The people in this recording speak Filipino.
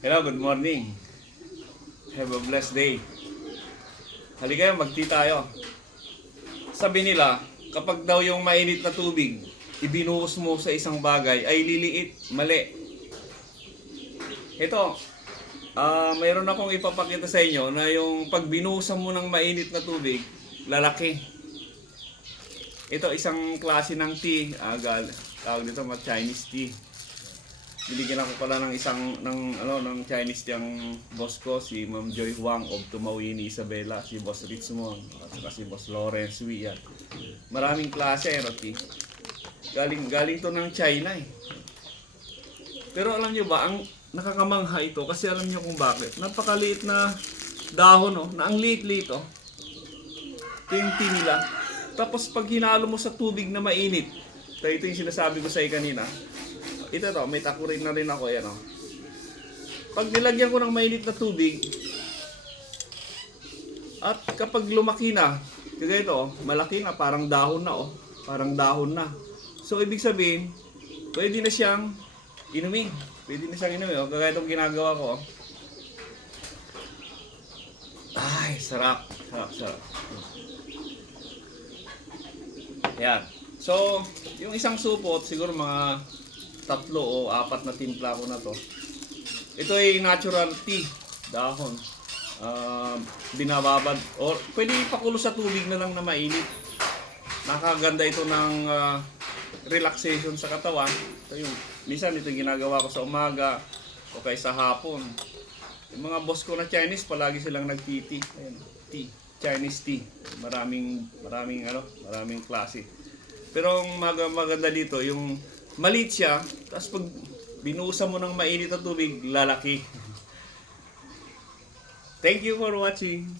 Hello, good morning. Have a blessed day. Halika, mag-tea tayo. Sabi nila, kapag daw yung mainit na tubig, ibinuhos mo sa isang bagay, ay liliit. Mali. Ito, mayroon akong ipapakita sa inyo na yung pag binuhusan mo ng mainit na tubig, lalaki. Ito, isang klase ng tea. Tawag dito, Chinese tea. Binigyan ako pala ng ng Chinese yang boss ko, si Ma'am Joy Huang of Tumawini Isabela, si Boss Richmond, at saka si Boss Lawrence Wee. Maraming klase roti. Galing to ng China eh. Pero alam niyo ba, ang nakakamangha ito kasi alam niyo kung bakit. Napakaliit na dahon na ang liit-liit Ito yung tea nila. Tapos pag hinalo mo sa tubig na mainit, ito yung sinasabi ko sa iyo kanina. Ito may takurin na rin ako, yan Pag nilagyan ko ng mainit na tubig, at kapag lumaki na, kaya ito, malaki na, parang dahon na parang dahon na. So, ibig sabihin, pwede na siyang inumin. Kaya itong ginagawa ko, Ay, sarap. Yan. So, yung isang supot, siguro mga 3 o 4 na timpla ko na to. Ito ay natural tea, dahon. Binababad or pwede ipakulo sa tubig na lang na mainit. Nakaganda ito ng relaxation sa katawan. Minsan ito ginagawa ko sa umaga o kaya sa hapon. Yung mga boss ko na Chinese, palagi silang nag-tea. Tea, Chinese tea. Maraming klase. Pero ang maganda dito, yung maliit siya, tapos pag binuhusan mo ng mainit na tubig, lalaki. Thank you for watching.